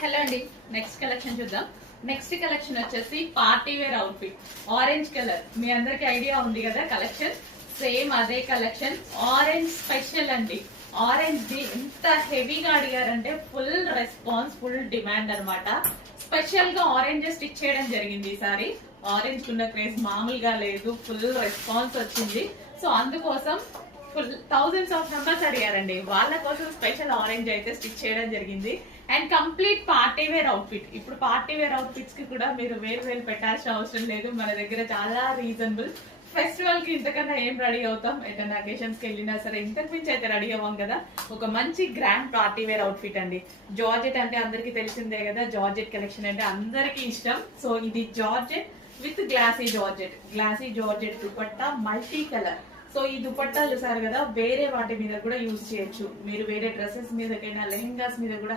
Hello అండి, next collection చూద్దాం. Next collection వచ్చేసి party wear outfit orange colour. మీ అందరికి ఐడియా ఉంది కదా కలెక్షన్. సేమ్ అదే కలెక్షన్. ఆరెంజ్ స్పెషల్ అండి. ఆరెంజ్ ది ఎంత హెవీగా అడిగారంటే ఫుల్ రెస్పాన్స్, ఫుల్ డిమాండ్ అనమాట. స్పెషల్ గా ఆరెంజ్ స్టిచ్ చేయడం జరిగింది ఈసారి. ఆరెంజ్ కున్న క్రేజ్ మామూలుగా లేదు, ఫుల్ రెస్పాన్స్ వచ్చింది. సో అందుకోసం ఫుల్ థౌజండ్స్ ఆఫ్ మెంబర్స్ అడిగారండి. వాళ్ళ కోసం స్పెషల్ ఆరెంజ్ అయితే స్టిచ్ చేయడం జరిగింది. And complete party wear outfit. ఇప్పుడు పార్టీ వేర్ అవుట్ఫిట్స్ కి కూడా మీరు వేరు పెట్టాల్సిన అవసరం లేదు. మన దగ్గర చాలా రీజనబుల్. ఫెస్టివల్ కి ఇంతకన్నా ఏం రెడీ అవుతాం, ఏదైనా అకేషన్స్ కి వెళ్ళినా సరే ఇంతకు మించి అయితే రెడీ అవ్వం కదా. ఒక మంచి గ్రాండ్ పార్టీ వేర్ అవుట్ఫిట్ అండి. జార్జెట్ అంటే అందరికి తెలిసిందే కదా, జార్జెట్ కలెక్షన్ అంటే అందరికి ఇష్టం. సో ఇది georgette with glossy georgette dupatta, multi colour. So ఈ దుపట్టాలు చూసారు కదా, వేరే వాటి మీద కూడా యూజ్ చేయొచ్చు. మీరు వేరే డ్రెస్సెస్ మీదకైనా లెహెంగాస్ మీద కూడా